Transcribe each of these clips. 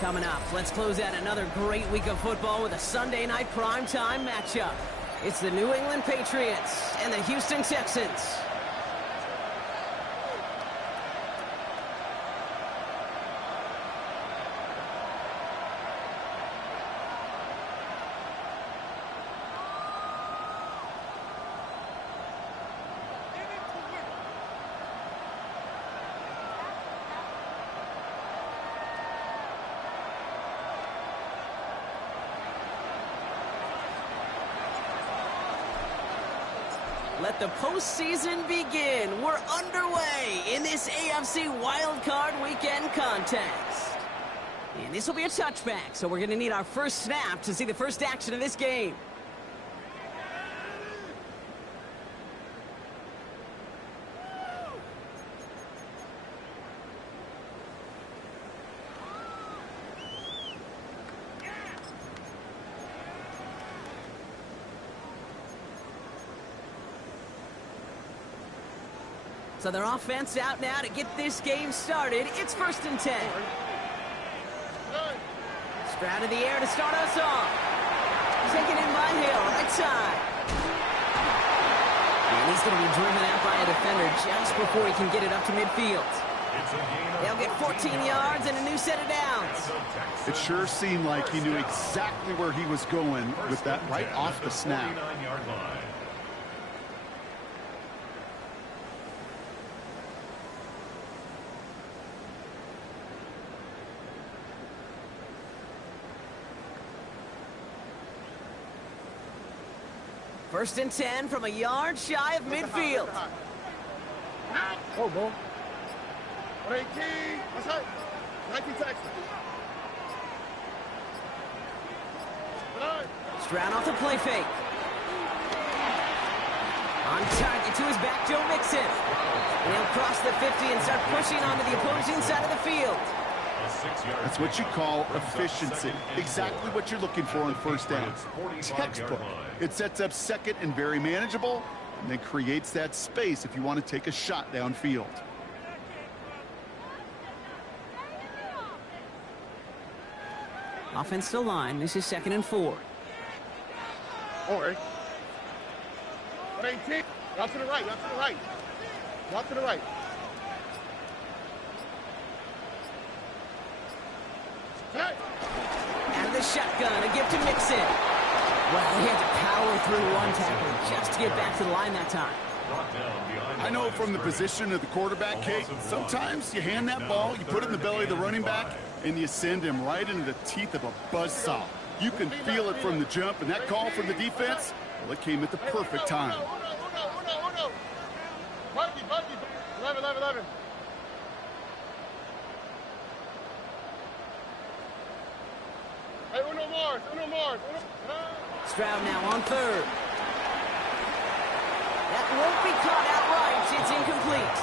Coming up, let's close out another great week of football with a Sunday night primetime matchup. It's the New England Patriots and the Houston Texans. Let the postseason begin. We're underway in this AFC wildcard weekend contest. And this will be a touchback, so we're going to need our first snap to see the first action of this game. So their offense out now to get this game started. It's 1st and 10. Stroud in the air to start us off. Taken in by Hill, right side. And he's going to be driven out by a defender just before he can get it up to midfield. They'll get 14 yards and a new set of downs. It sure seemed like he knew exactly where he was going with that right off the snap. First and 10 from a yard shy of midfield. Oh, ball. 118. That's right. 19 Texas. Stroud off the play fake. On target to his back, Joe Mixon. And he'll cross the 50 and start pushing onto the opposing side of the field. That's what you call efficiency. Exactly what you're looking for on first down. Textbook. It sets up second and very manageable, and then creates that space if you want to take a shot downfield. Offensive line. This is 2nd and 4. All right. 118. Out to the right. Out to the right. Out to the right. Out of the shotgun, a gift to Mixon. Well, he had to power through one tackle just to get back to the line that time. I know from the position of the quarterback, Kate, sometimes you hand that ball, you put it in the belly of the running back, and you send him right into the teeth of a buzzsaw. You can feel it from the jump, and that call from the defense, well, it came at the perfect time. 11. Hey, Uno Mars. Stroud now on 3rd. That won't be caught outright. It's incomplete.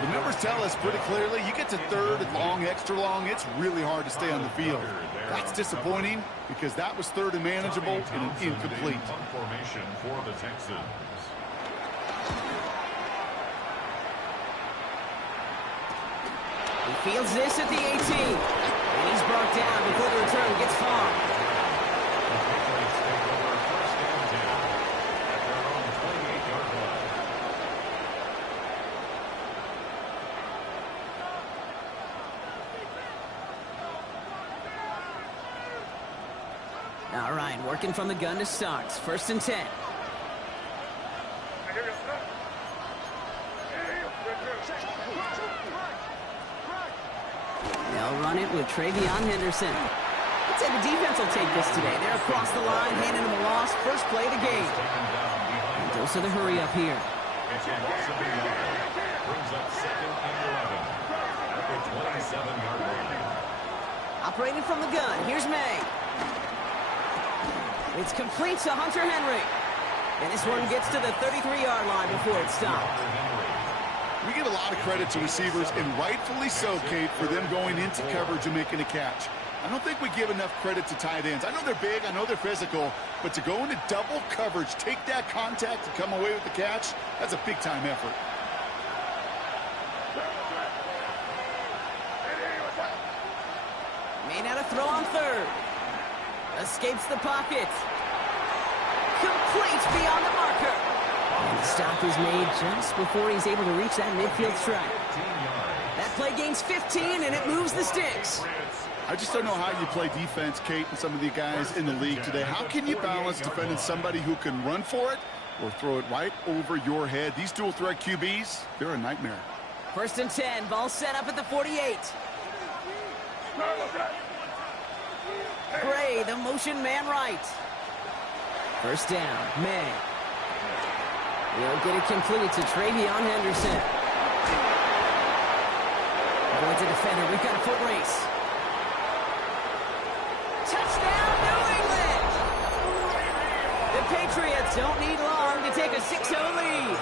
The numbers tell us pretty clearly, you get to 3rd and long, extra long, it's really hard to stay on the field. That's disappointing because that was 3rd and manageable and an incomplete. Formation for the Texans. He fields this at the 18. And he's brought down before the return gets far. The Patriots take over 1st and 10 at their own 28-yard line. All right, working from the gun to start. 1st and 10. They'll run it with Travion Henderson. Let's say the defense will take this today. They're across the line, handing them a loss. First play of the game. And goes to the hurry up here. Brings up 2nd and 11 at the 27-yard line. Operating from the gun. Here's May. It's complete to Hunter Henry. And this one gets to the 33-yard line before it's stopped. We give a lot of credit to receivers, and rightfully so, Kate, for them going into coverage and making a catch. I don't think we give enough credit to tight ends. I know they're big, I know they're physical, but to go into double coverage, take that contact, and come away with the catch, that's a big-time effort. May now to throw on third. Escapes the pocket. Complete beyond the marker. And the stop is made just before he's able to reach that midfield strike. That play gains 15, and it moves the sticks. I just don't know how you play defense, Kate, and some of the guys in the league today. How can you balance defending somebody who can run for it or throw it right over your head? These dual threat QBs, they're a nightmare. 1st and 10, ball set up at the 48. Gray, the motion man right. 1st down, May. He'll get it complete to Travion Henderson. Avoids a defender. We've got a foot race. Touchdown, New England! The Patriots don't need long to take a 6-0 lead.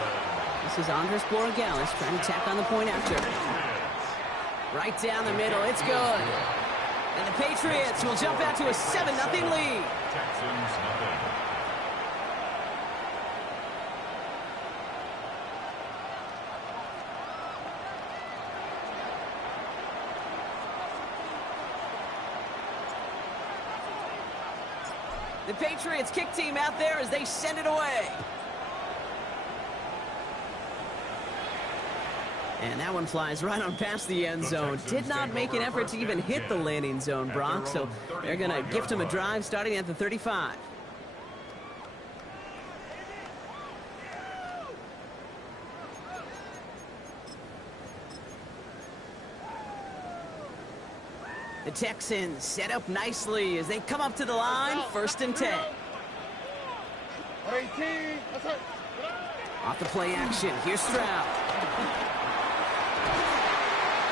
This is Andres Borregales trying to tack on the point after. Right down the middle. It's good. And the Patriots will jump out to a 7-0 lead. Texans nothing. The Patriots kick team out there as they send it away. And that one flies right on past the end zone. Did not make an effort to even hit the landing zone, Brock. So they're going to gift him a drive starting at the 35. The Texans set up nicely as they come up to the line. 1st and 10. Off the play action. Here's Stroud.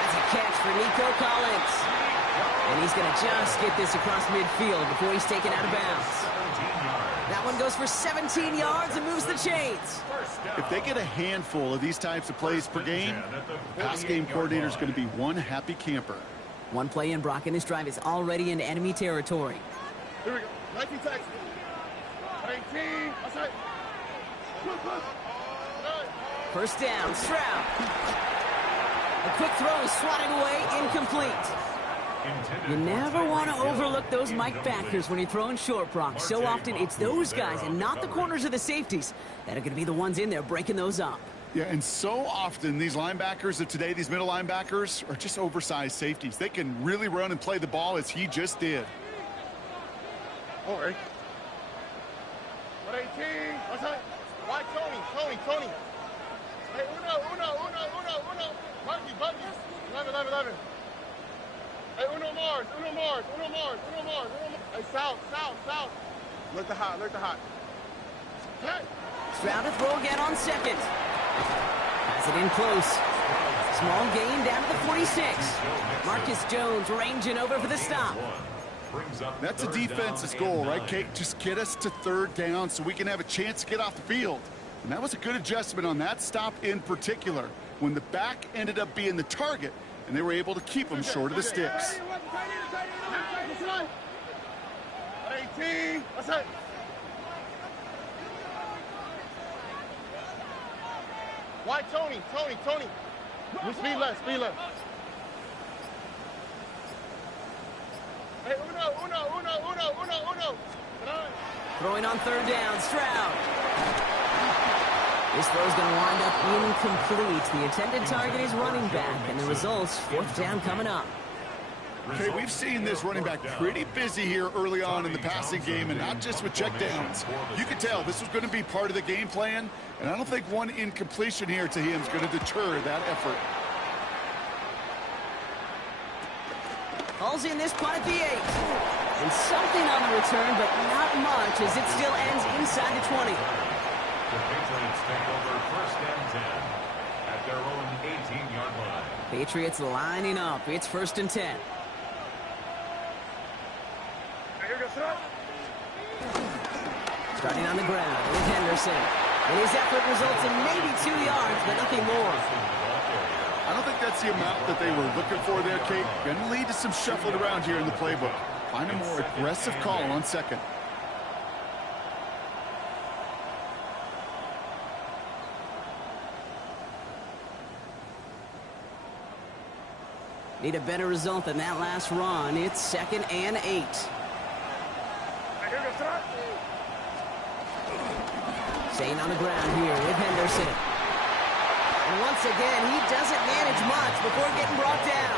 That's a catch for Nico Collins. And he's going to just get this across midfield before he's taken out of bounds. That one goes for 17 yards and moves the chains. If they get a handful of these types of plays per game, the pass game coordinator is going to be one happy camper. One play in, Brock, and this drive is already into enemy territory. Here we go. 19 Texans. 19. Outside. 1st down, Stroud. A quick throw is swatted away, incomplete. You never want to overlook those Mike backers when you're throwing short, Brock. So often it's those guys and not the corners or the safeties that are going to be the ones in there breaking those up. Yeah, and so often these linebackers of today, these middle linebackers, are just oversized safeties. They can really run and play the ball as he just did. All right. 118. Outside. Why Tony? Hey, uno. Buggy. 11. Hey, Uno Mars. Hey, south. Look the hot. Hey. Stroud to throw again on 2nd. Has it in close. Small gain down to the 46. Marcus Jones ranging over for the stop. That's a defense's goal, right, Kate? Just get us to 3rd down so we can have a chance to get off the field. And that was a good adjustment on that stop in particular, when the back ended up being the target, and they were able to keep him short of the sticks. 18. Outside. Why Tony? Speed left. Hey, uno. Throwing on 3rd down, Stroud. This throw's going to wind up incomplete. The intended target is running back, and the result's 4th down coming up. Okay, we've seen this running back pretty busy here early on in the passing game, and not just with checkdowns. You could tell this was going to be part of the game plan, and I don't think one incompletion here to him is going to deter that effort. Calls in this punt at the 8. And something on the return, but not much, as it still ends inside the 20. The Patriots take over 1st and 10 at their own 18-yard line. Patriots lining up. It's 1st and 10. Starting on the ground with Henderson. And his effort results in maybe 2 yards, but nothing more. I don't think that's the amount that they were looking for there, Kate. Going to lead to some shuffling around here in the playbook. Find a more aggressive call on 2nd. Need a better result than that last run. It's 2nd and 8. Staying on the ground here with Henderson. And once again, he doesn't manage much before getting brought down.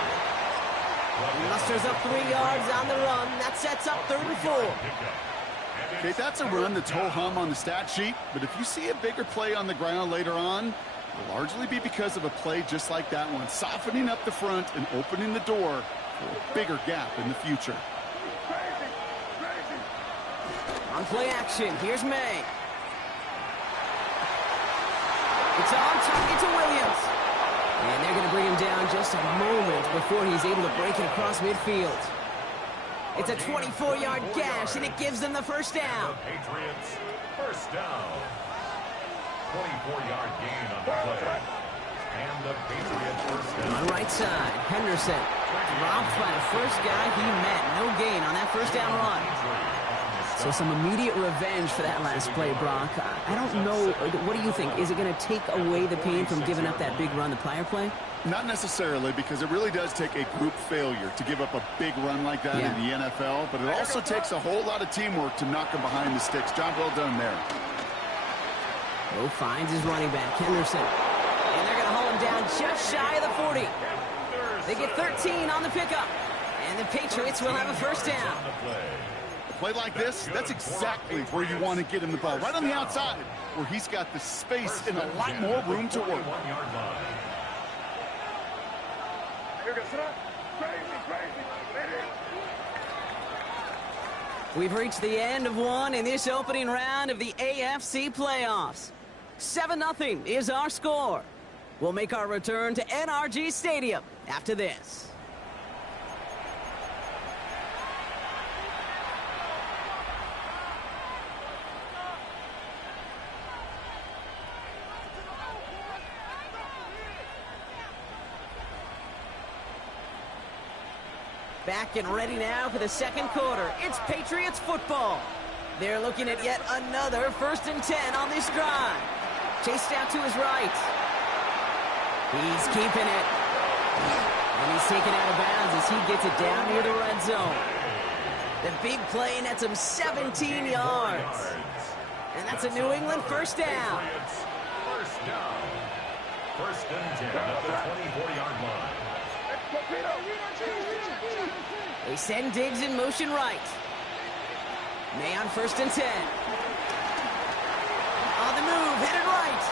He musters up 3 yards on the run. That sets up 3rd and 4. Okay, that's a run that's ho-hum on the stat sheet, but if you see a bigger play on the ground later on, it'll largely be because of a play just like that one, softening up the front and opening the door for a bigger gap in the future. On play action, here's May. It's on target to Williams. And they're going to bring him down just a moment before he's able to break it across midfield. It's a 24-yard gash, and it gives them the first down. Patriots, first down. 24-yard gain on the play. And the Patriots first down. On the right side, Henderson dropped by the first guy he met. No gain on that first down run. So some immediate revenge for that last play, Brock. I don't know. What do you think? Is it going to take away the pain from giving up that big run the prior play? Not necessarily, because it really does take a group failure to give up a big run like that in the NFL, but it also takes a whole lot of teamwork to knock him behind the sticks. Job well done there. Bo finds his running back, Henderson. And they're going to haul him down just shy of the 40. They get 13 on the pickup. And the Patriots will have a first down. A play like this, that's exactly where you want to get him the ball. Right on the outside, where he's got the space and a lot more room to work. We've reached the end of one in this opening round of the AFC playoffs. 7-0 is our score. We'll make our return to NRG Stadium after this. Back and ready now for the second quarter. It's Patriots football. They're looking at yet another 1st and 10 on this drive. Chased out to his right. He's keeping it. And he's taken out of bounds as he gets it down near the red zone. The big play nets him 17 yards. And that's a New England first down. First down. 1st and 10 at the 24-yard line. They send Diggs in motion right. May on 1st and 10. On the move, headed right.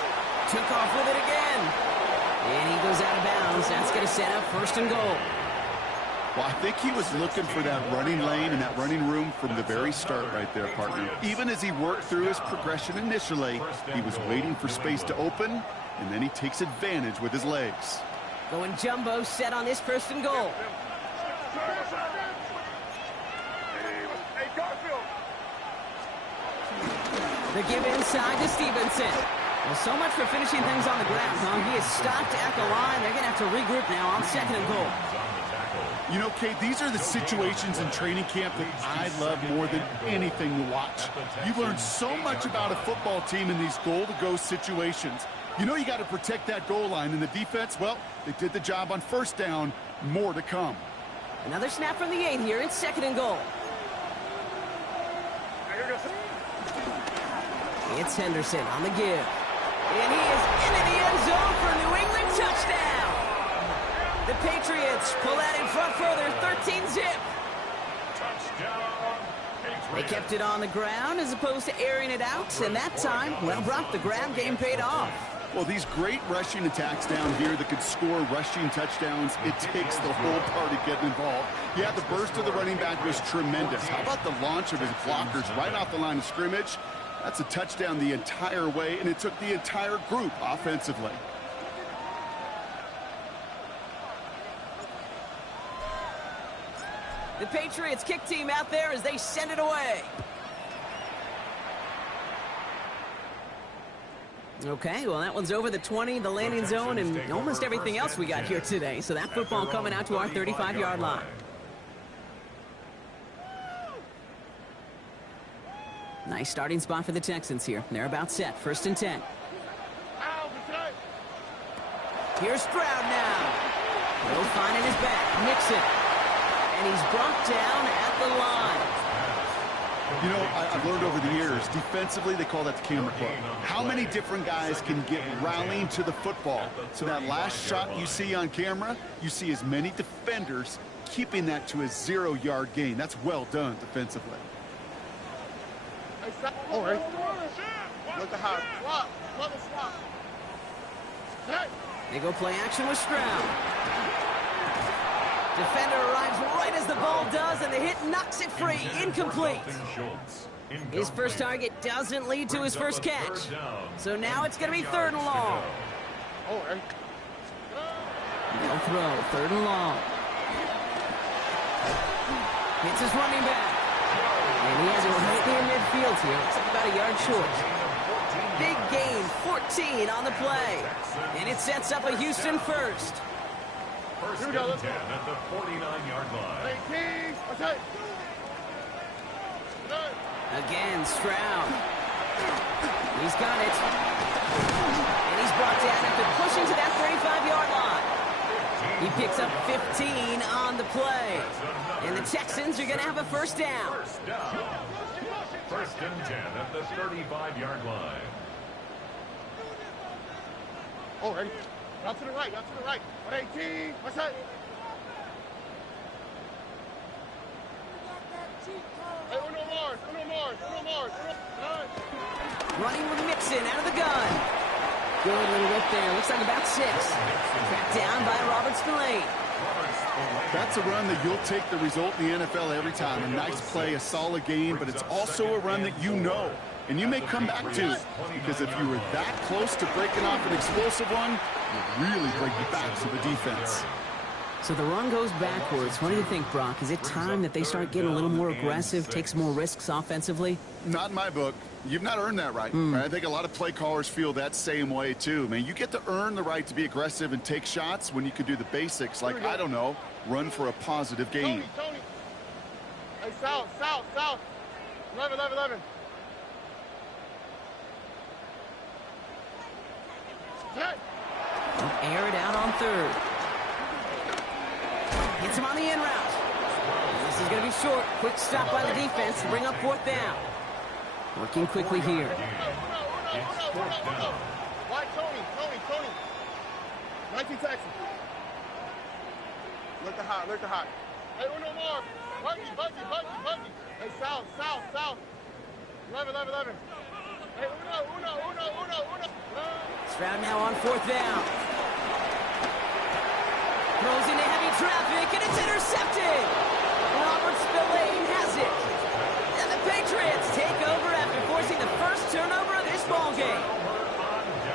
Took off with it again. And he goes out of bounds. That's going to set up 1st and goal. Well, I think he was looking for that running lane and that running room from the very start right there, partner. Even as he worked through his progression initially, he was waiting for space to open, and then he takes advantage with his legs. Going jumbo set on this 1st and goal. The give inside to Stevenson. Well, so much for finishing things on the ground, huh? He is stopped at the line. They're going to have to regroup now on 2nd and goal. You know, Kate, these are the situations in training camp that I love more than anything to watch. You learn so much about a football team in these goal-to-go situations. You know you got to protect that goal line, and the defense, well, they did the job on 1st down. More to come. Another snap from the 8 here. It's 2nd and goal. It's Henderson on the give. And he is into the end zone for a New England touchdown. The Patriots pull that in front further, 13-zip. Touchdown, They kept it on the ground as opposed to airing it out. And that time, well, Brock, the ground game paid off. Well, these great rushing attacks down here that could score rushing touchdowns, it takes the whole party getting involved. Yeah, the burst of the running back was tremendous. How about the launch of his blockers right off the line of scrimmage? That's a touchdown the entire way, and it took the entire group offensively. The Patriots kick team out there as they send it away. Okay, well, that one's over the 20, the landing zone, and almost everything else we got here today. So that football coming out to our 35-yard line. Nice starting spot for the Texans here. They're about set. 1st and 10. Here's Stroud now. No finding his back. Mixon. And he's brought down at the line. You know, I've learned over the years, defensively, they call that the camera club. How many different guys can get rallying to the football? So that last shot you see on camera, you see as many defenders keeping that to a 0-yard gain. That's well done defensively. All right. Look at how. Swap. Love a swap. Hey. They go play action with Stroud. Defender arrives right as the ball does, and the hit knocks it free. Incomplete. His first target doesn't lead to his first catch. So now it's going to be 3rd and long. All right. No throw. 3rd and long. Hits his running back. And he has it right near midfield here. It's about a yard short. Big gain, 14 on the play. And it sets up a Houston first. First and 10 at the 49-yard line. Hey, King. Okay. Again, Stroud. He's got it. And he's brought down after pushing to that 35-yard line. He picks up 15 on the play. And the Texans are going to have a first down. First and 10 at the 35-yard line. All right. Out to the right. Out to the right. 118. What's that? Hey, Uno Mars. Uno Mars. Uno Mars. Running with Mixon out of the gun. Good little whip there. Looks like about 6. Tracked down by Robert Spillane. That's a run that you'll take the result in the NFL every time. A nice play, a solid game, but it's also a run that you know. And you may come back to, because if you were that close to breaking off an explosive one, you really break the backs of the defense. So the run goes backwards. What do you think, Brock? Is it time that they start getting a little more aggressive, take some more risks offensively? Not in my book. You've not earned that right. Right? I think a lot of play callers feel that same way, too. Man, you get to earn the right to be aggressive and take shots when you could do the basics, like, I don't know, run for a positive gain. Tony. Hey, south. 11. Hey. Air it out on 3rd. Hits him on the in route. This is going to be short. Quick stop by the defense to bring up 4th down. Working quickly here. Why Tony? 19 Texas. Look at hot. Hey, Uno more. Buggy. Hey, south. 11. Hey, Uno. Stroud now on 4th down. Throws into heavy traffic, and it's intercepted. Robert Spillane has it. And the Patriots take over after forcing the first turnover of this ballgame.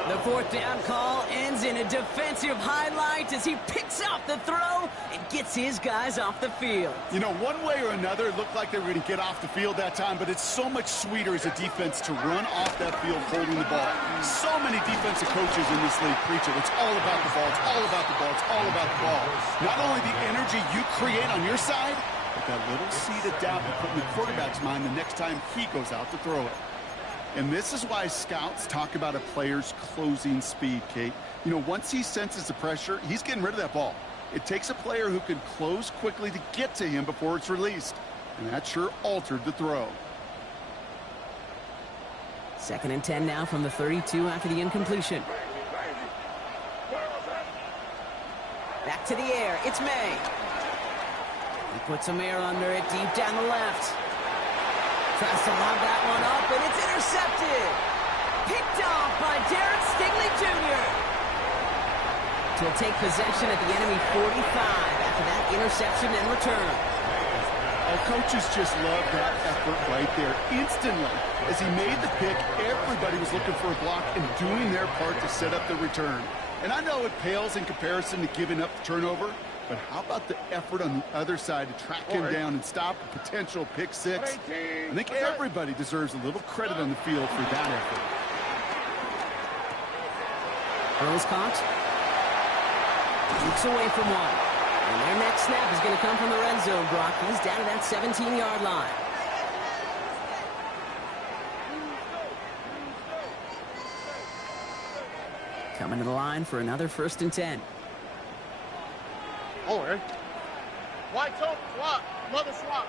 The 4th down call ends in a defensive highlight as he picks out the throw and gets his guys off the field. You know, one way or another, it looked like they were going to get off the field that time, but it's so much sweeter as a defense to run off that field holding the ball. So many defensive coaches in this league preach it. It's all about the ball. It's all about the ball. It's all about the ball. Not only the energy you create on your side, but that little seed of doubt you put in the quarterback's mind the next time he goes out to throw it. And this is why scouts talk about a player's closing speed, Kate. You know, once he senses the pressure, he's getting rid of that ball. It takes a player who can close quickly to get to him before it's released. And that sure altered the throw. 2nd and 10 now from the 32 after the incompletion. Back to the air. It's May. He puts some air under it deep down the left. Tries to lob that one up, and it's intercepted. Picked off by Derek Stingley Jr. To take possession at the enemy 45 after that interception and return. Our coaches just love that effort right there. Instantly, as he made the pick, everybody was looking for a block and doing their part to set up the return. And I know it pales in comparison to giving up the turnover, but how about the effort on the other side to track him down and stop a potential pick 6? I think everybody deserves a little credit on the field for that effort. Earl's caught. Keeps away from one. And their next snap is going to come from the red zone, Brock. He's down to that 17-yard line. Coming to the line for another 1st and 10. Oh, eh? White toe swap. Mother swap.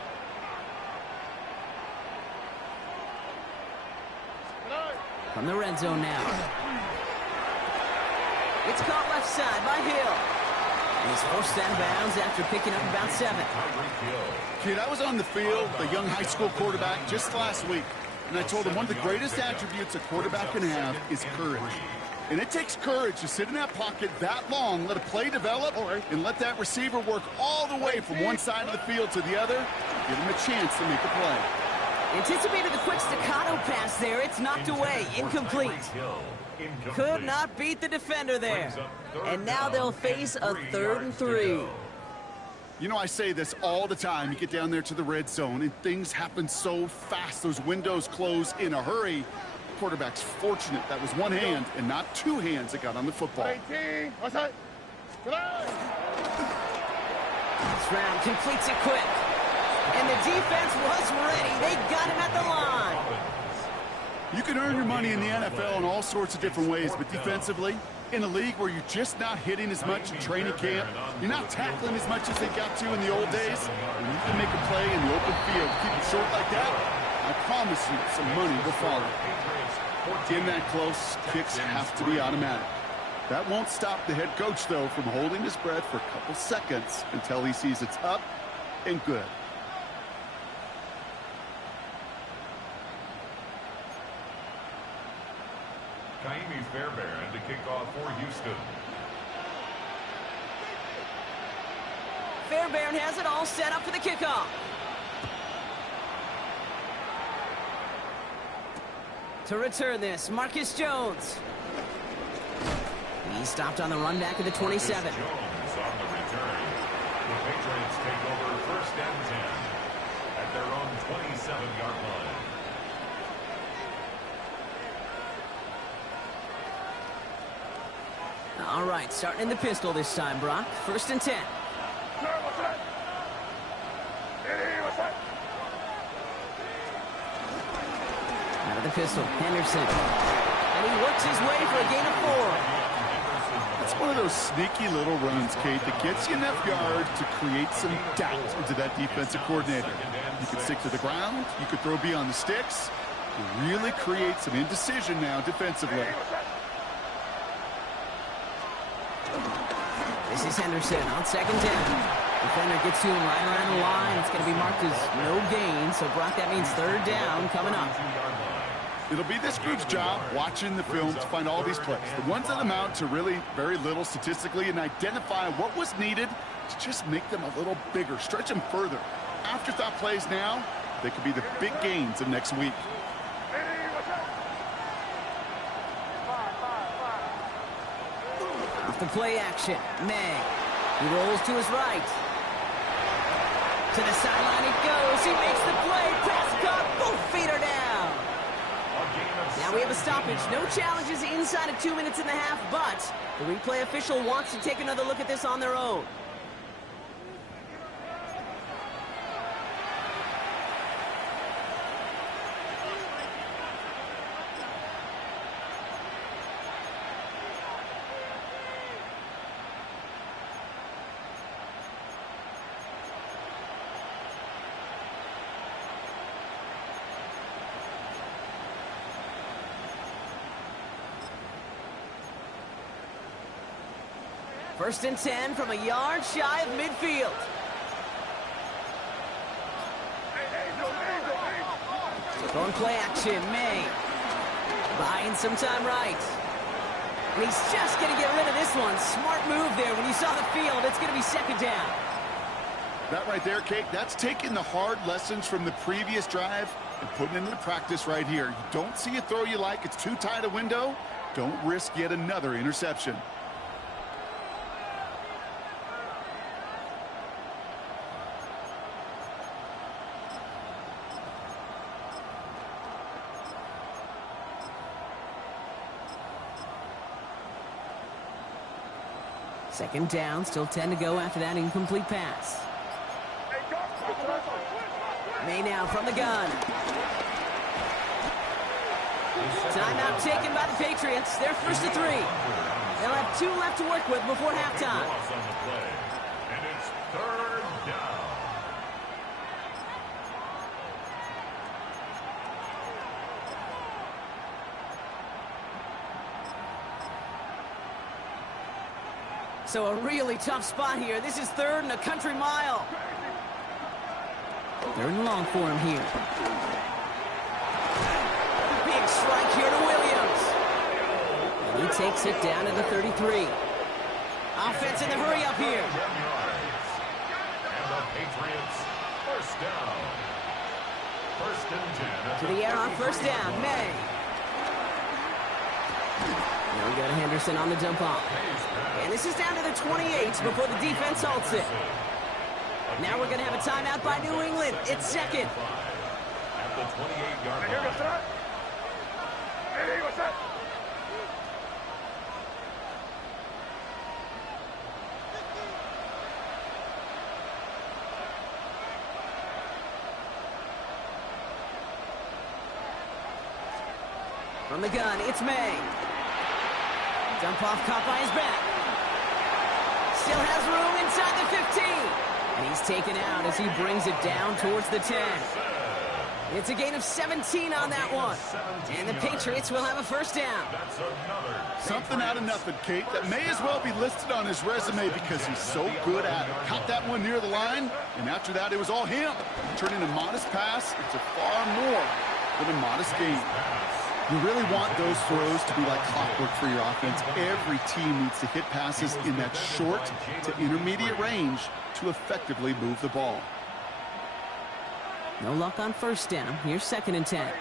From the red zone now. It's caught left side by Hill. And he's forced out of bounds after picking up about 7. Kid, I was on the field, the young high school quarterback, just last week. And I told him one of the greatest attributes a quarterback can have is courage. And it takes courage to sit in that pocket that long, let a play develop, and let that receiver work all the way from one side of the field to the other. Give him a chance to make a play. Anticipated the quick staccato pass there. It's knocked away. Incomplete. Could not beat the defender there. And now they'll face a 3rd and 3. You know, I say this all the time. You get down there to the red zone, and things happen so fast. Those windows close in a hurry. The quarterback's fortunate that was one hand and not 2 hands that got on the football. 18. What's that? This round completes it quick. And the defense was ready. They got him at the line. You can earn your money in the NFL in all sorts of different ways, but defensively, in a league where you're just not hitting as much in training camp, you're not tackling as much as they got to in the old days, when you can make a play in the open field, keep it short like that, I promise you some money will follow. In that close, kicks have to be automatic. That won't stop the head coach, though, from holding his breath for a couple seconds until he sees it's up and good. Kaimi Fairbairn to kick off for Houston. Fairbairn has it all set up for the kickoff. To return this, Marcus Jones. He stopped on the run back at the 27. Jones on the return. The Patriots take over 1st and 10 at their own 27-yard line. All right, starting in the pistol this time, Brock. 1st and 10. Out of the pistol, Henderson. And he works his way for a gain of 4. It's one of those sneaky little runs, Kate, that gets you enough yard to create some doubt into that defensive coordinator. You can stick to the ground. You could throw beyond the sticks. To really create some indecision now defensively. This is Henderson on 2nd down. Defender gets to him right around the line. It's going to be marked as no gain. So, Brock, that means 3rd down coming up. It'll be this group's job watching the film to find all these plays. The ones that amount to really very little statistically and identify what was needed to just make them a little bigger, stretch them further. Afterthought plays now, they could be the big gains of next week. Off the play action, May. He rolls to his right. To the sideline he goes. He makes the play. Pass caught. Both feet are down. Now we have a stoppage. No challenges inside of 2 minutes and a half, but the replay official wants to take another look at this on their own. First and 10 from a yard shy of midfield. Going play action, May. Buying some time right. And he's just going to get rid of this one. Smart move there. When you saw the field, it's going to be 2nd down. That right there, Kate, that's taking the hard lessons from the previous drive and putting it into practice right here. You don't see a throw you like. It's too tight a window. Don't risk yet another interception. Second down, still 10 to go after that incomplete pass. May now from the gun. Timeout taken by the Patriots. They're 1st and 3. They'll have 2 left to work with before halftime. So a really tough spot here. This is 3rd and a country mile. 3rd and long for him here. Big strike here to Williams. And he takes it down to the 33. Offense in the hurry up here. And the Patriots, first down. 1st and 10. To the air on 1st down. May. Now we got Henderson on the dump off. And this is down to the 28 before the defense halts it. Now we're going to have a timeout by New England. It's 2nd. At the 28-yard line. Hey, what's that? From the gun, it's May. Dump off caught by his back. Still has room inside the 15. And he's taken out as he brings it down towards the 10. It's a gain of 17 on that one. And the Patriots will have a 1st down. Something out of nothing, Kate, that may as well be listed on his resume because he's so good at it. Caught that one near the line, and after that, it was all him. Turning a modest pass into far more than a modest gain. You really want those throws to be like clockwork for your offense. Every team needs to hit passes in that short to intermediate range to effectively move the ball. No luck on 1st down. Here's 2nd and 10.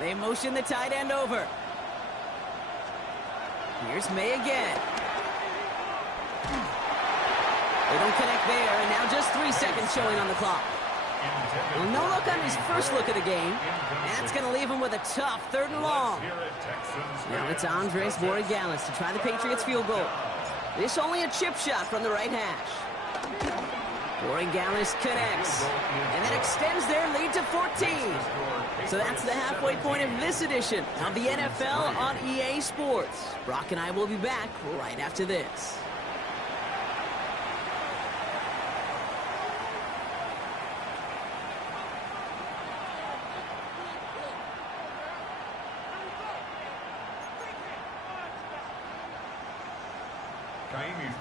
They motion the tight end over. Here's May again. They don't connect there, and now just 3 seconds showing on the clock. Well, no look on his first look of the game. That's going to leave him with a tough 3rd and long. Now it's Andres Borregales to try the Patriots field goal. This only a chip shot from the right hash. Borregales connects, and that extends their lead to 14. So that's the halfway point of this edition of the NFL on EA Sports. Brock and I will be back right after this.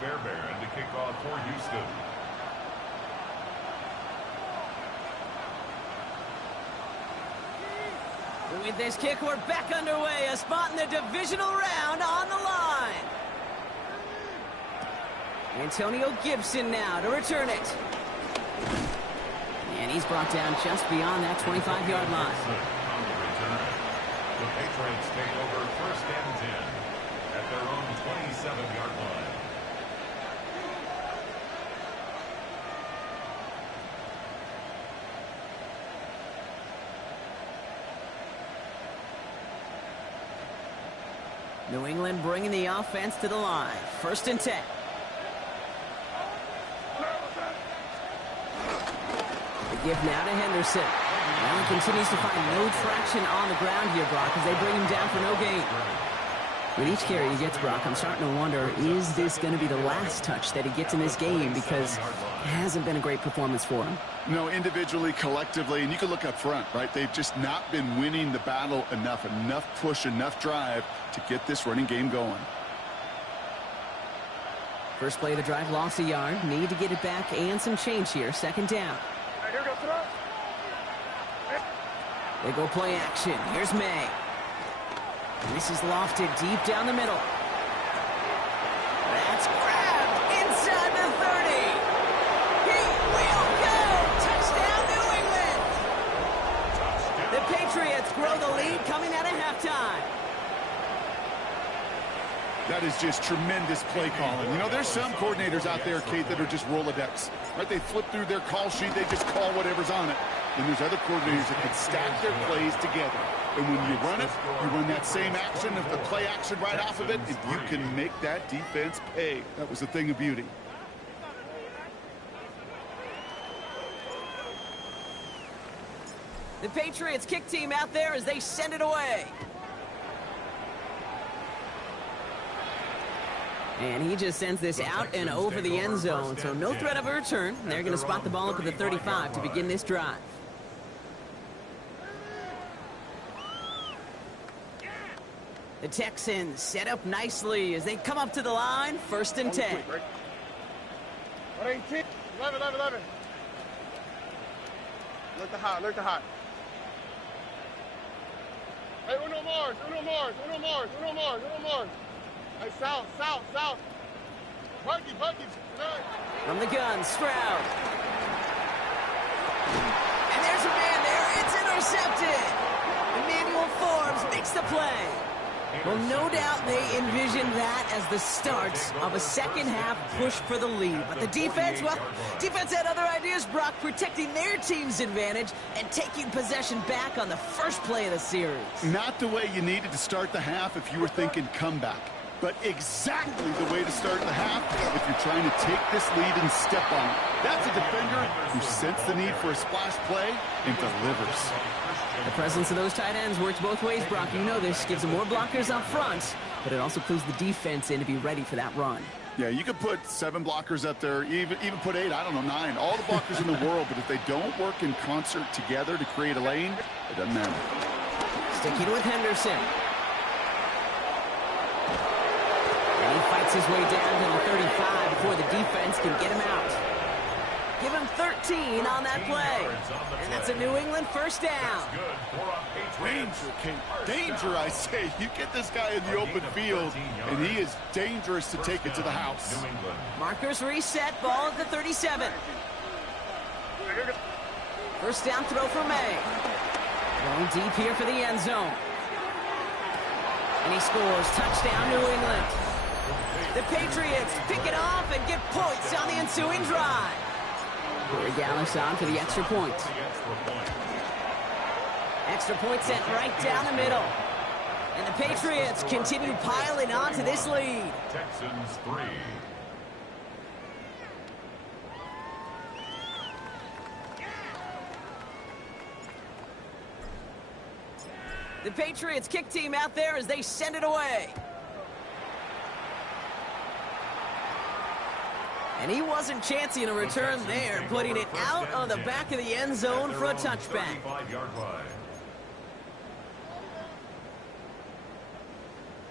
Fairbairn to kick off for Houston. With this kick, we're back underway. A spot in the divisional round on the line. Antonio Gibson now to return it. And he's brought down just beyond that 25-yard line. On the return, the Patriots take over 1st and 10 at their own 27-yard line. New England bringing the offense to the line. 1st and 10. The give now to Henderson. Allen continues to find no traction on the ground here, Brock, as they bring him down for no gain. With each carry he gets, Brock, I'm starting to wonder, is this going to be the last touch that he gets in this game? Because it hasn't been a great performance for him. No, individually, collectively, and you can look up front, right? They've just not been winning the battle enough push, enough drive to get this running game going. First play of the drive, lost a yard. Need to get it back and some change here. 2nd down. They go play action. Here's May. This is lofted deep down the middle. That's grabbed inside the 30. He will go. Touchdown, New England. The Patriots grow the lead coming out of halftime. That is just tremendous play calling. You know, there's some coordinators out there, Kate, that are just Rolodex. Right? They flip through their call sheet. They just call whatever's on it. And there's other coordinators that can stack their plays together. And when you run it, you run that same action, of the play action right off of it, and you can make that defense pay. That was a thing of beauty. The Patriots kick team out there as they send it away. And he just sends this out and over the end zone, so no threat of a return. They're going to spot the ball up at the 35 to begin this drive. The Texans set up nicely as they come up to the line, 1st and 10. 11, 11. Look the hot, look the hot. Hey, uno Mars. Hey, south. Buggy. From the gun, Stroud. And there's a man there. It's intercepted. Emmanuel Forbes makes the play. Well, no doubt they envisioned that as the start of a second-half push for the lead. But the defense, well, defense had other ideas, Brock, protecting their team's advantage and taking possession back on the first play of the series. Not the way you needed to start the half if you were thinking comeback, but exactly the way to start the half if you're trying to take this lead and step on it. That's a defender who sensed the need for a splash play and delivers. The presence of those tight ends works both ways, Brock. You know this. Gives them more blockers up front, but it also clues the defense in to be ready for that run. Yeah, you could put 7 blockers up there, even put 8, I don't know, 9. All the blockers in the world, but if they don't work in concert together to create a lane, it doesn't matter. Sticking with Henderson. And he fights his way down to the 35 before the defense can get him out. Give him 13 on that play. And that's a New England 1st down. Danger, I say. You get this guy in the open field, and he is dangerous to take it to the house. Markers reset, ball at the 37. 1st down throw for May. Going deep here for the end zone. And he scores. Touchdown, New England. The Patriots pick it off and get points on the ensuing drive. Corey Gallis on for the extra point. Extra point sent right down the middle. And the Patriots continue piling on to this lead. Texans 3. The Patriots kick team out there as they send it away. And he wasn't chancing a return there, putting it out on the back of the end zone for a touchback.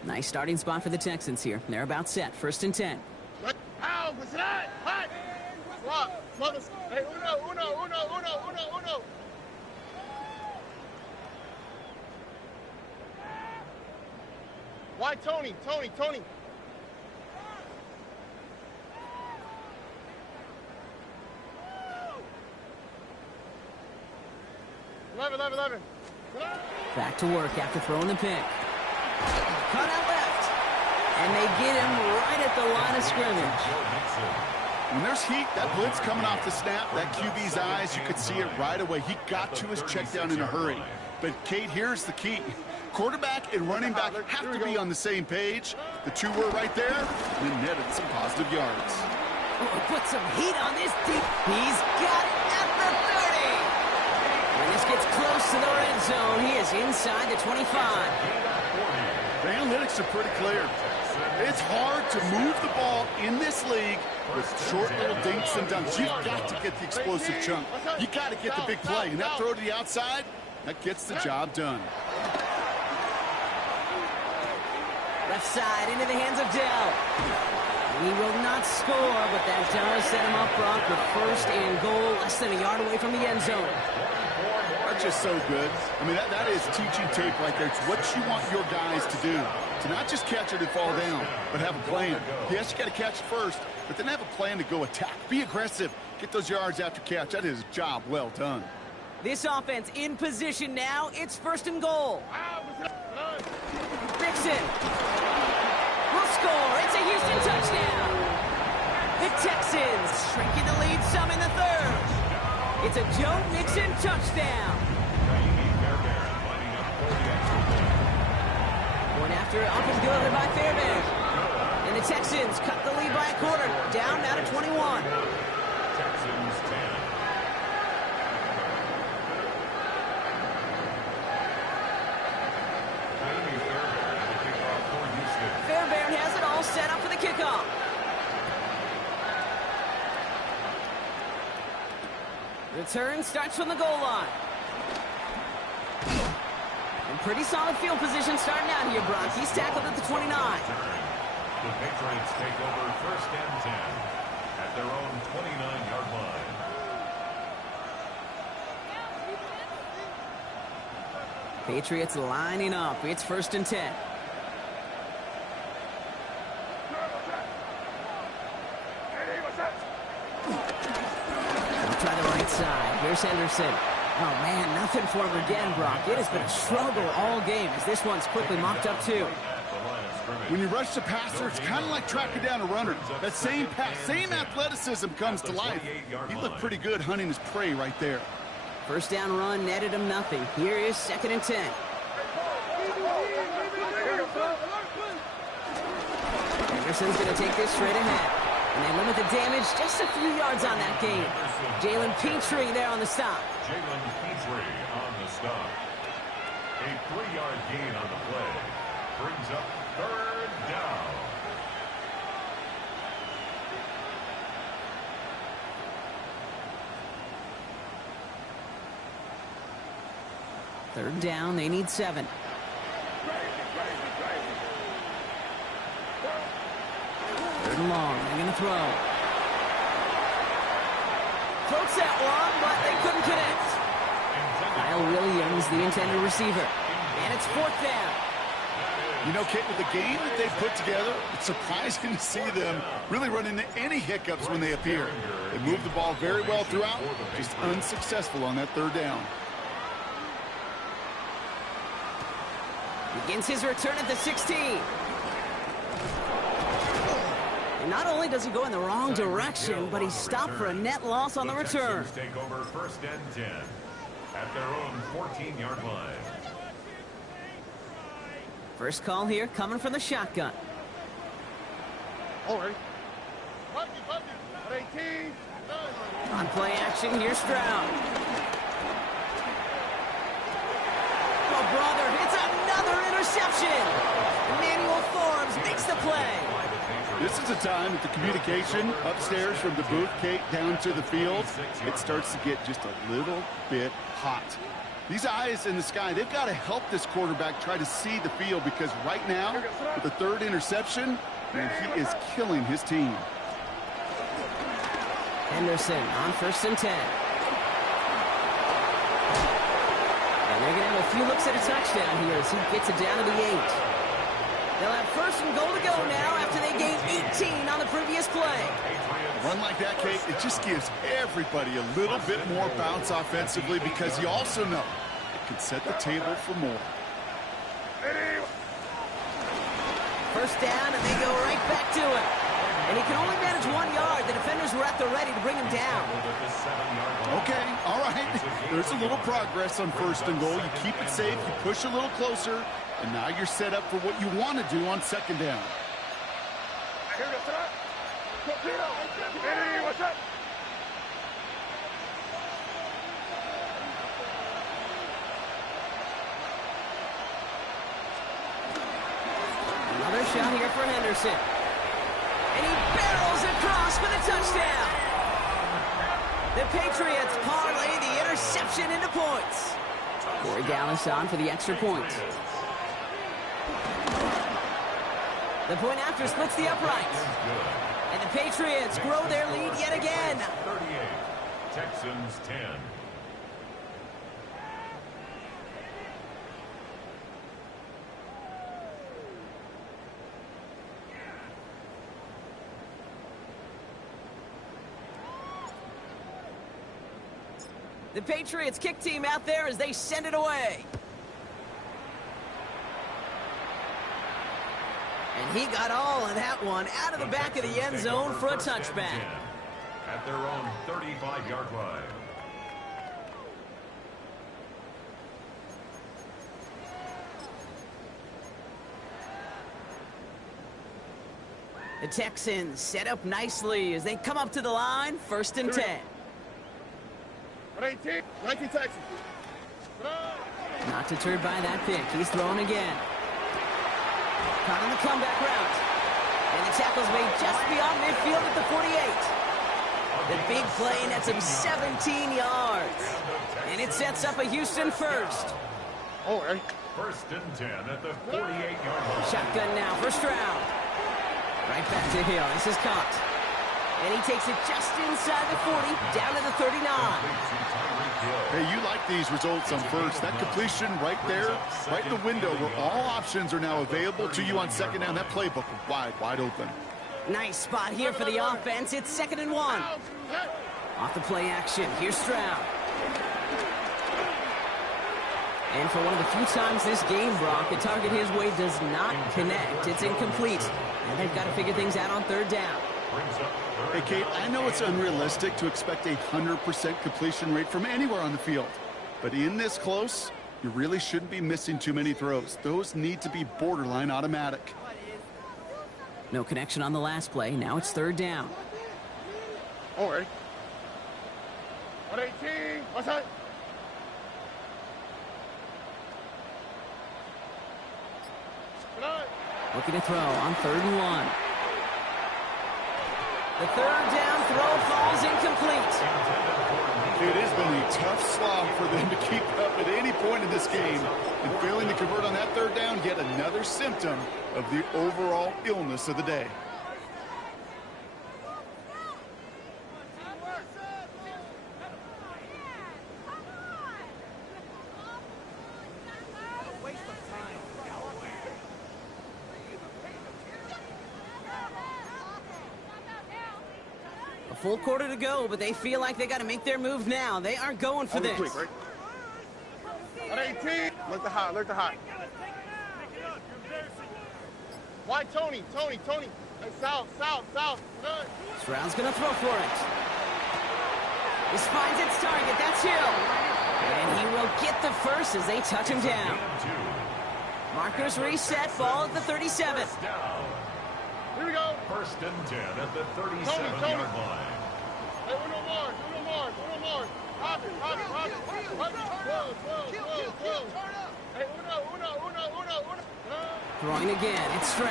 Nice starting spot for the Texans here. They're about set. 1st and 10. Hey, uno. Why Tony? 11. Back to work after throwing the pick. Cut out left. And they get him right at the line of scrimmage. When there's heat, that blitz coming off the snap, that QB's eyes, you could see it right away. He got to his check down in a hurry. But, Kate, here's the key. Quarterback and running back have to be on the same page. The two were right there, and then netted some positive yards. Oh, put some heat on this deep. He's got it at the 30. When this gets close to the red zone, he is inside the 25. The analytics are pretty clear. It's hard to move the ball in this league with short little dinks and dunks. You've got to get the explosive chunk. You've got to get the big play. And that throw to the outside, that gets the job done. Left side into the hands of Dell. He will not score, but that does set him up, Brock, with 1st and goal, less than a yard away from the end zone. That's just so good. I mean, that is teaching tape right there. It's what you want your guys to do. To not just catch it and fall down, but have a plan. Yes, you got to catch it first, but then have a plan to go attack. Be aggressive. Get those yards after catch. That is a job well done. This offense in position now. It's 1st and goal. Dixon will score. It's a Houston touchdown. The Texans shrinking the lead some in the 3rd. It's a Joe Mixon touchdown. One after up and good by Fairbairn. And the Texans cut the lead by a quarter. Down now to 21. Texans 10. Fairbairn has it all set up for the kickoff. Return starts from the goal line. And pretty solid field position starting out here, Brock. He's tackled at the 29. The Patriots take over first and 10 at their own 29-yard line. Patriots lining up. It's first and 10. They'll try the right side. Here's Henderson. Oh, man, nothing for him again, Brock. It has been a struggle all game as this one's quickly mocked up, too. When you rush the passer, it's kind of like tracking down a runner. That same pass, same athleticism comes to life. He looked pretty good hunting his prey right there. First down run netted him nothing. Here is second and 10. Henderson's going to take this straight ahead. And they limit the damage just a few yards on that game. Jalen Petrie there on the stop. Jalen Petrie on the stop. A 3-yard gain on the play. Brings up third down. Third down, they need 7. Third and long, they're going to throw. Floats that one, but they couldn't connect. Kyle Williams, the intended receiver. And it's fourth down. You know, Kate, with the game that they've put together, it's surprising to see them really run into any hiccups when they appear. They move the ball very well throughout, just unsuccessful on that third down. Begins his return at the 16. And not only does he go in the wrong direction, but he's stopped for a net loss on the return. Take over first and 10 at their own 14-yard line. First call here coming from the shotgun. All right. On play action, here's Stroud. Oh, brother, it's another interception. Emmanuel Forbes makes the play. This is a time that the communication upstairs from the booth, Kate, down to the field, it starts to get just a little bit hot. These eyes in the sky, they've got to help this quarterback try to see the field because right now, with the third interception, man, he is killing his team. Henderson on first and 10. And they're going to have a few looks at a touchdown here as he gets it down to the 8. They'll have first and goal to go now after they gained 18 on the previous play. A run like that, Kate, it just gives everybody a little bit more bounce offensively because you also know it can set the table for more. First down, and they go right back to it. And he can only manage 1 yard. The defenders were at the ready to bring him down. Okay, all right. There's a little progress on first and goal. You keep it safe, you push a little closer, and now you're set up for what you want to do on second down. Another shot here for Henderson. And he barrels across for the touchdown. The Patriots parlay the interception into points. Corey Dallas on for the extra point. The point after splits the uprights. And the Patriots grow their lead yet again. 38, Texans 10. The Patriots kick team out there as they send it away. And he got all of that one out of the back of the end zone for a touchback. At their own 35-yard line. The Texans set up nicely as they come up to the line, first and 10. 19 Texas. Not deterred by that pick. He's throwing again. Caught on the comeback route. And the tackle's made just beyond midfield at the 48. The big play nets him 17 yards. And it sets up a Houston first. All right. First and 10 at the 48-yard line. Shotgun now, first round. Right back to Hill. This is caught. And he takes it just inside the 40, down to the 39. Hey, you like these results on first. That completion right there, right in the window where all options are now available to you on second down. That playbook wide open. Nice spot here for the offense. It's 2nd and 1. Off the play action. Here's Stroud. And for one of the few times this game, Brock, the target his way does not connect. It's incomplete. And they've got to figure things out on 3rd down. Hey, Kate, I know it's unrealistic to expect a 100% completion rate from anywhere on the field. But in this close, you really shouldn't be missing too many throws. Those need to be borderline automatic. No connection on the last play. Now it's 3rd down. All right. 118. What's that? Looking to throw on 3rd and 1. The 3rd down throw falls incomplete. It has been a tough slog for them to keep up at any point in this game. And failing to convert on that 3rd down, yet another symptom of the overall illness of the day. A full quarter to go, but they feel like they got to make their move now. They are going for this. Quick, right? 118. Look the hot. Look the hot. Why Tony? Hey, south. Good. Stroud's going to throw for it. This finds its target. That's Hill. And he will get the first as they touch him down. Markers reset. Ball at the 37. Here we go. First and 10 at the 37-yard line. Hey, one more. Rob it. Whoa. Hey, uno. Throwing again. It's Stroud.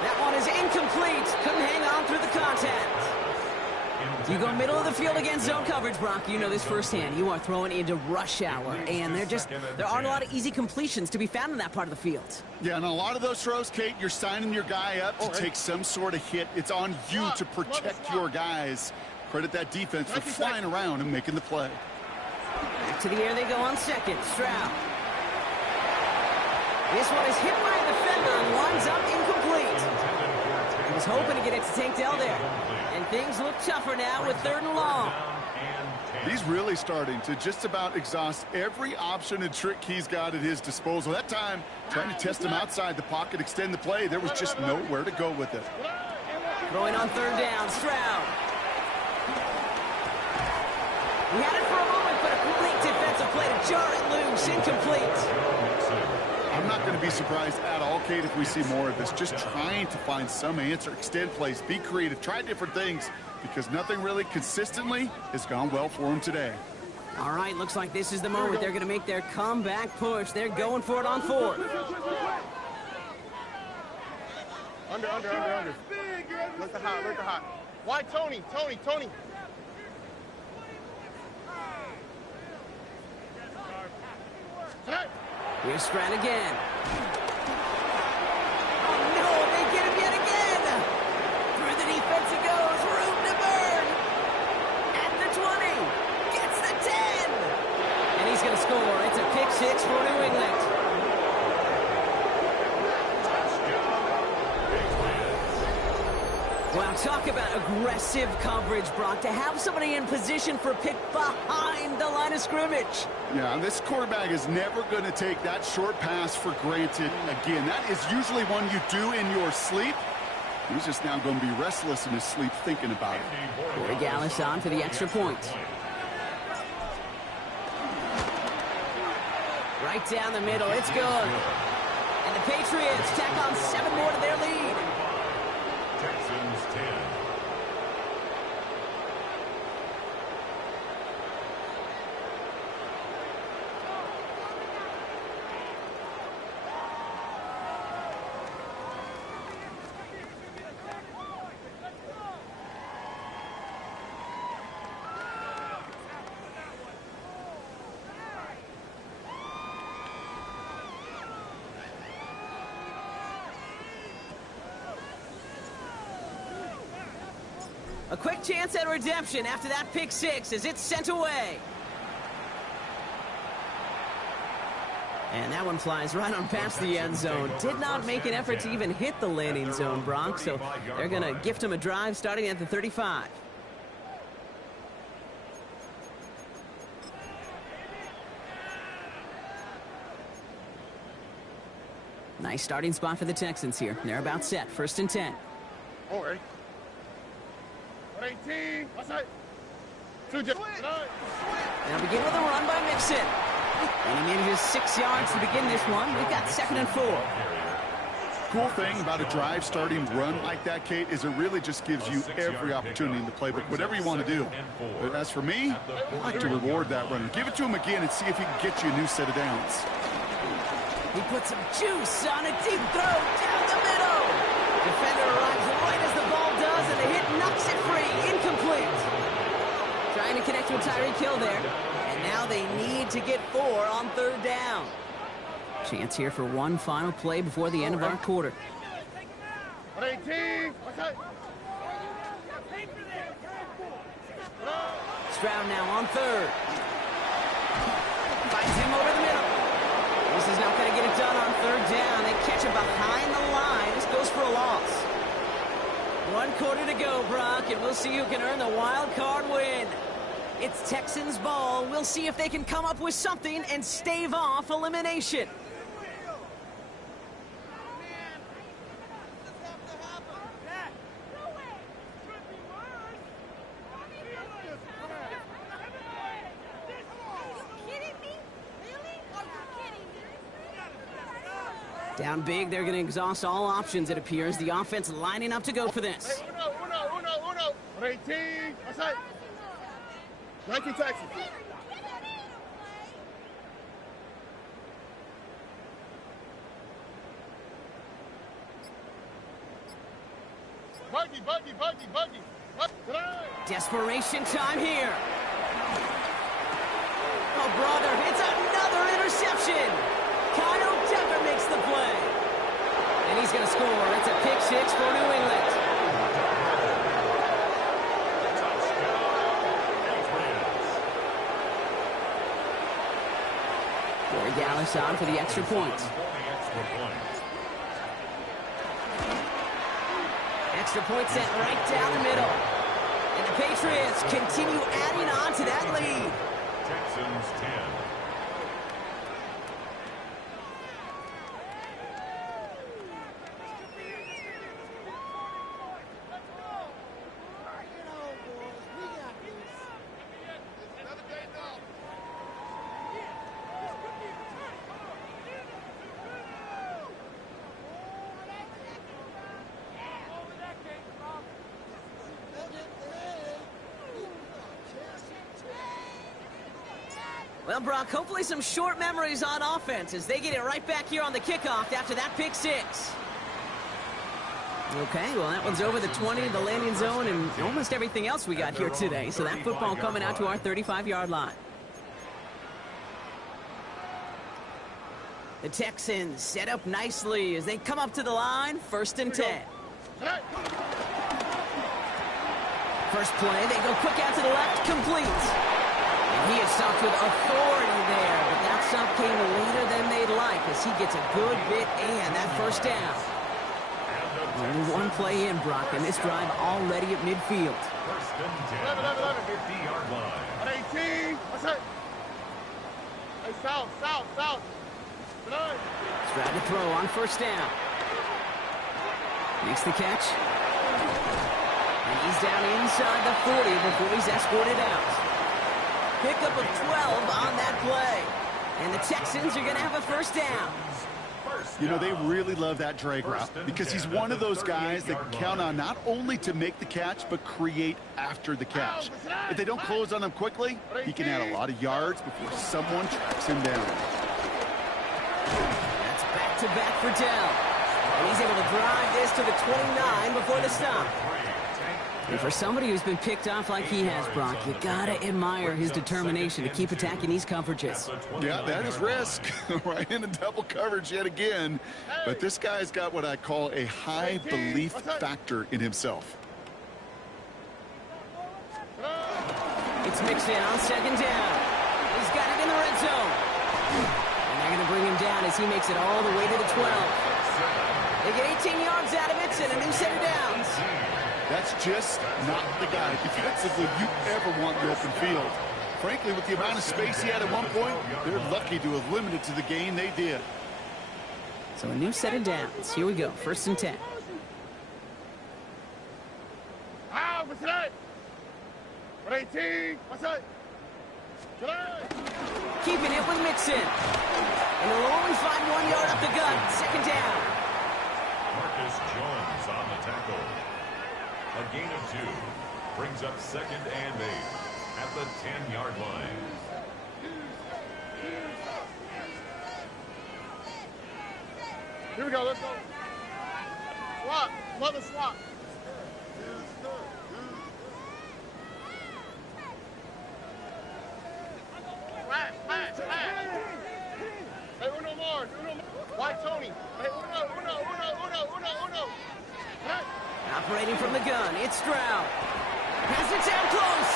That one is incomplete. Couldn't hang on through the contact. You go middle of the field against zone coverage, Brock. You know this firsthand. You are throwing into rush hour, and there aren't a lot of easy completions to be found in that part of the field. Yeah, and a lot of those throws, Kate, you're signing your guy up to take some sort of hit. It's on you to protect your guys. Credit that defense for flying around and making the play. Back to the air they go on 2nd. Stroud. This one is hit by a defender and winds up incomplete. He was hoping to get it to Tank Dell there. And things look tougher now with 3rd and long. He's really starting to just about exhaust every option and trick he's got at his disposal. That time, trying to test him outside the pocket, extend the play, there was just nowhere to go with it. Throwing on 3rd down, Stroud. He had it for a moment, but a complete defensive play to jar it loose, incomplete. I'm not going to be surprised at all, Kate, if we see more of this. Just trying to find some answer, extend plays, be creative, try different things, because nothing really consistently has gone well for him today. All right, looks like this is the moment they're going to make their comeback push. They're going for it on 4th. Under. Look the hot. Why Tony? Here's Stroud again. Oh, no, they get him yet again. Through the defense he goes, room to burn. At the 20, gets the 10. And he's going to score. It's a pick 6 for New England. Well, talk about aggressive coverage, Brock. To have somebody in position for a pick behind the line of scrimmage. Yeah, and this quarterback is never going to take that short pass for granted again. That is usually one you do in your sleep. He's just now going to be restless in his sleep thinking about it. Corey Gallis on for the extra point. Right down the middle. It's good. And the Patriots tack on 7 more to their lead. Texans 10. A quick chance at redemption after that pick six as it's sent away. And that one flies right on past the end zone. Did not make an effort to even hit the landing zone, Brock, so they're going to gift him a drive starting at the 35. Nice starting spot for the Texans here. They're about set. 1st and 10. All right. 18. What's that? Now begin with a run by Mixon. And he manages 6 yards to begin this one. We've got 2nd and 4. Cool thing about a drive starting run like that, Kate, is it really just gives you every opportunity in the playbook, whatever you want to do. But as for me, I like to reward that runner. Give it to him again and see if he can get you a new set of downs. He puts some juice on a deep throw down the middle. Defender arrives right as the ball does, and the hit knocks it free. Incomplete. Trying to connect with Tyreek Hill there. And now they need to get 4 on 3rd down. Chance here for one final play before the end of our quarter. 18. What's that? Stroud now on 3rd. Finds him over the middle. This is not going to get it done on 3rd down. They catch him behind the line. This goes for a loss. 1 quarter to go, Brock, and we'll see who can earn the wild card win. It's Texans ball. We'll see if they can come up with something and stave off elimination. Down big, they're going to exhaust all options, it appears. The offense lining up to go for this. Hey, uno. 18. What's that? 19 Texas. Buggy. Desperation time here. Oh, brother, it's another interception. Kyle Dever makes the play. And he's going to score. It's a pick six for New England. Corey Dallas on for the extra point. Extra point sent right down the middle. And the Patriots continue adding on to that lead. Texans 10. Well, Brock, hopefully some short memories on offense as they get it right back here on the kickoff after that pick six. Okay, well, that one's over the 20, the landing zone, and almost everything else we got here today. So that football coming out to our 35-yard line. The Texans set up nicely as they come up to the line, 1st and 10. First play, they go quick out to the left, complete. And he is stopped with authority there, but that stop came later than they'd like as he gets a good bit and that 1st down. Only one play in, Brock, and this drive already at midfield. 1st and 10, 50-yard line. 18. What's that? Hey, south. Stroud to throw on 1st down. Makes the catch. And he's down inside the 40 before he's escorted out. Pickup of 12 on that play. And the Texans are going to have a 1st down. You know, they really love that drag route because he's one of those guys that can count on not only to make the catch, but create after the catch. If they don't close on him quickly, he can add a lot of yards before someone tracks him down. That's back-to-back for Dell. And he's able to drive this to the 29 before the stop. And for somebody who's been picked off like he has, Brock, you gotta admire his determination to keep attacking these coverages. Yeah, that is risk. Right into double coverage yet again. But this guy's got what I call a high belief factor in himself. It's Mixon on second down. He's got it in the red zone. And they're going to bring him down as he makes it all the way to the 12. They get 18 yards out of it and a new set of downs. That's just not the guy defensively you ever want in the open field. Frankly, with the amount of space he had at one point, they're lucky to have limited to the gain they did. So a new set of downs. Here we go. 1st and 10. Ah, what's that? 18. What's that? Keeping it with Mixon. And they'll only find 1 yard up the gut. 2nd down. Marcus Jones on the tackle. A gain of 2 brings up 2nd and 8 at the 10-yard line. Here we go, let's go. Swap, mother swap. Flash. Hey, uno more. White Tony. Hey, uno. Hey. Operating from the gun, it's Stroud. Pass it down close.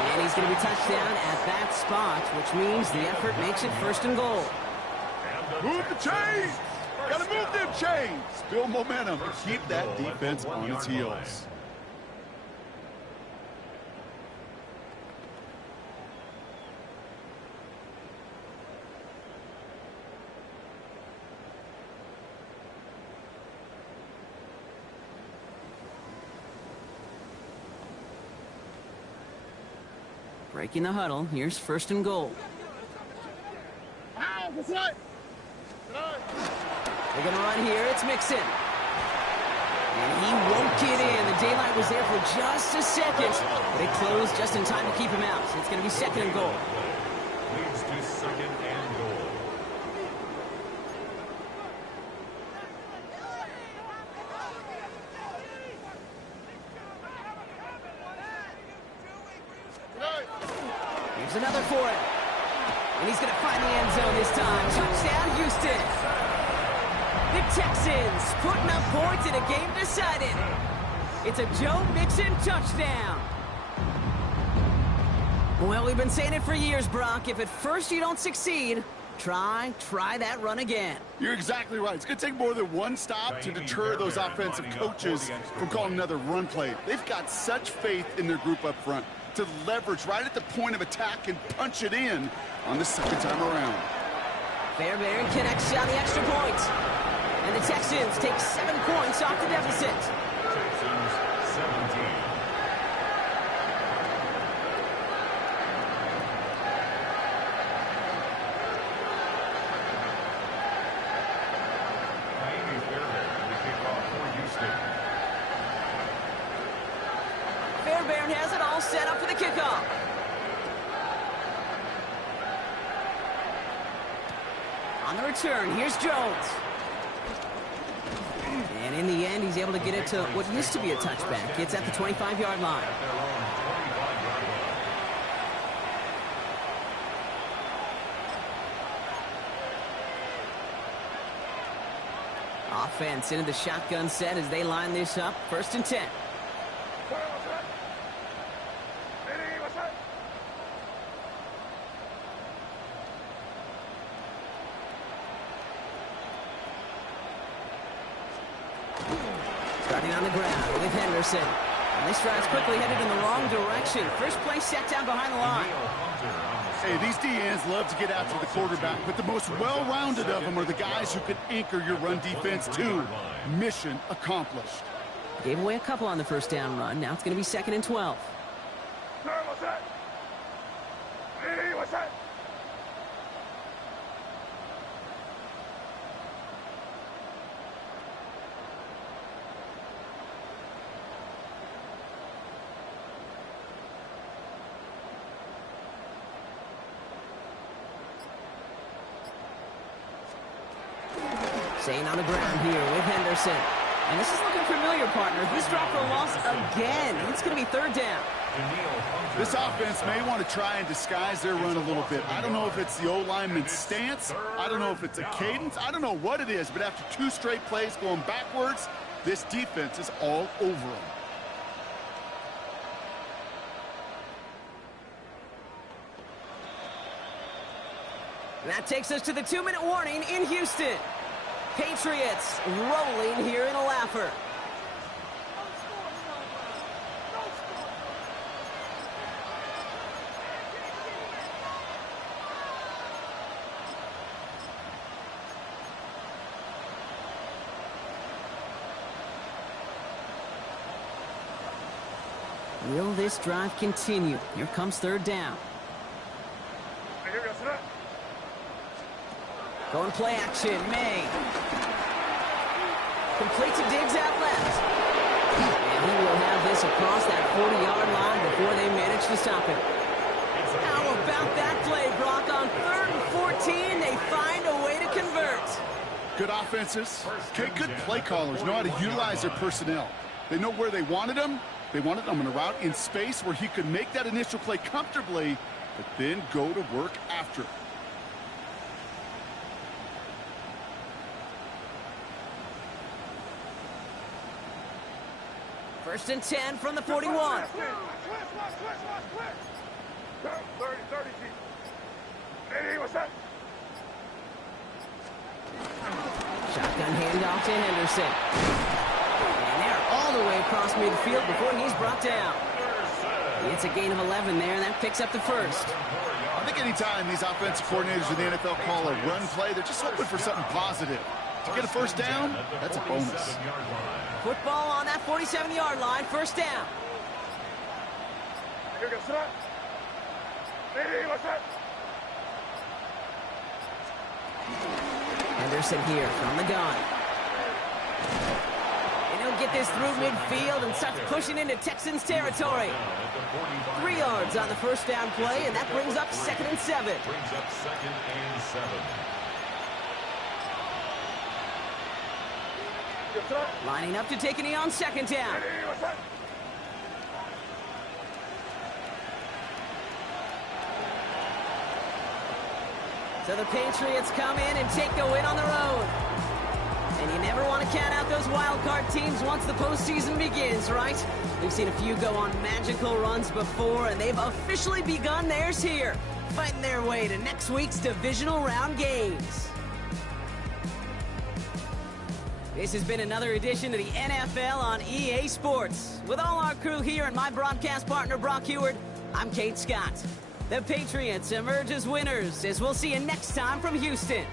And he's going to be touched down at that spot, which means the effort makes it 1st and goal. Move the chains! Gotta move them chains! Build momentum and keep that defense on its heels. Breaking the huddle, here's 1st and goal. Ow, what's that? They're going to run here, it's Mixon. And he won't get in. The daylight was there for just a second, but it closed just in time to keep him out. So it's going to be 2nd and goal. Leads to 2nd and goal. Here's another for it. And he's going to find the end zone this time. Touchdown, Houston. The Texans putting up points in a game decided. It's a Joe Mixon touchdown. Well, we've been saying it for years, Brock. If at first you don't succeed, try that run again. You're exactly right. It's going to take more than one stop to deter those offensive coaches from calling another run play. They've got such faith in their group up front to leverage right at the point of attack and punch it in on the 2nd time around. Fairbairn connects on the extra point. And the Texans take 7 points off the deficit. Texans 17. Miami Fairbairn to kick off for Houston. Fairbairn has it all set up for the kickoff. On the return, here's Jones. And in the end, he's able to get it to what used to be a touchback. It's at the 25-yard line. At their own 25-yard line. Offense into the shotgun set as they line this up. 1st and 10. Starting on the ground with Henderson. And this drive's quickly headed in the wrong direction. First play set down behind the line. Hey, these DNs love to get after the quarterback, but the most well-rounded of them are the guys who can anchor your run defense too. Mission accomplished. Gave away a couple on the 1st down run. Now it's going to be 2nd and 12. What's that? Hey, what's that? Staying on the ground here with Henderson. And this is looking familiar, partner. He's dropped for a loss again. It's going to be 3rd down. This offense may want to try and disguise their run a little bit. I don't know if it's the O-lineman's stance. I don't know if it's a cadence. I don't know what it is, but after 2 straight plays going backwards, this defense is all over them. That takes us to the 2-minute warning in Houston. Patriots rolling here in a laugher. Will this drive continue? Here comes third down. Going play action, May. Complete to Diggs out left. And he will have this across that 40-yard line before they manage to stop him. How about that play, Brock? On 3rd and 14, they find a way to convert. Good offenses. Okay, good play callers know how to utilize their personnel. They know where they wanted them. They wanted him in a route in space where he could make that initial play comfortably, but then go to work after. First and 10 from the 41. 30, 30, Hey, what's that? Shotgun handoff to Henderson. And they're all the way across midfield before he's brought down. It's a gain of 11 there, and that picks up the first. I think anytime these offensive coordinators in the NFL call a run play, they're just hoping for something positive. To get a first down, that's a bonus. Football on that 47-yard line, first down. Here goes that. Hey, what's that? Henderson here from the gun. And he'll get this through midfield and starts pushing into Texans territory. 3 yards on the first down play, and that brings up 2nd and 7. Brings up 2nd and 7. Lining up to take a knee on 2nd down. Hey, what's that? So the Patriots come in and take the win on the road. And you never want to count out those wild card teams once the postseason begins, right? We've seen a few go on magical runs before, and they've officially begun theirs here, fighting their way to next week's divisional round games. This has been another edition of the NFL on EA Sports. With all our crew here and my broadcast partner, Brock Heward, I'm Kate Scott. The Patriots emerge as winners, as we'll see you next time from Houston.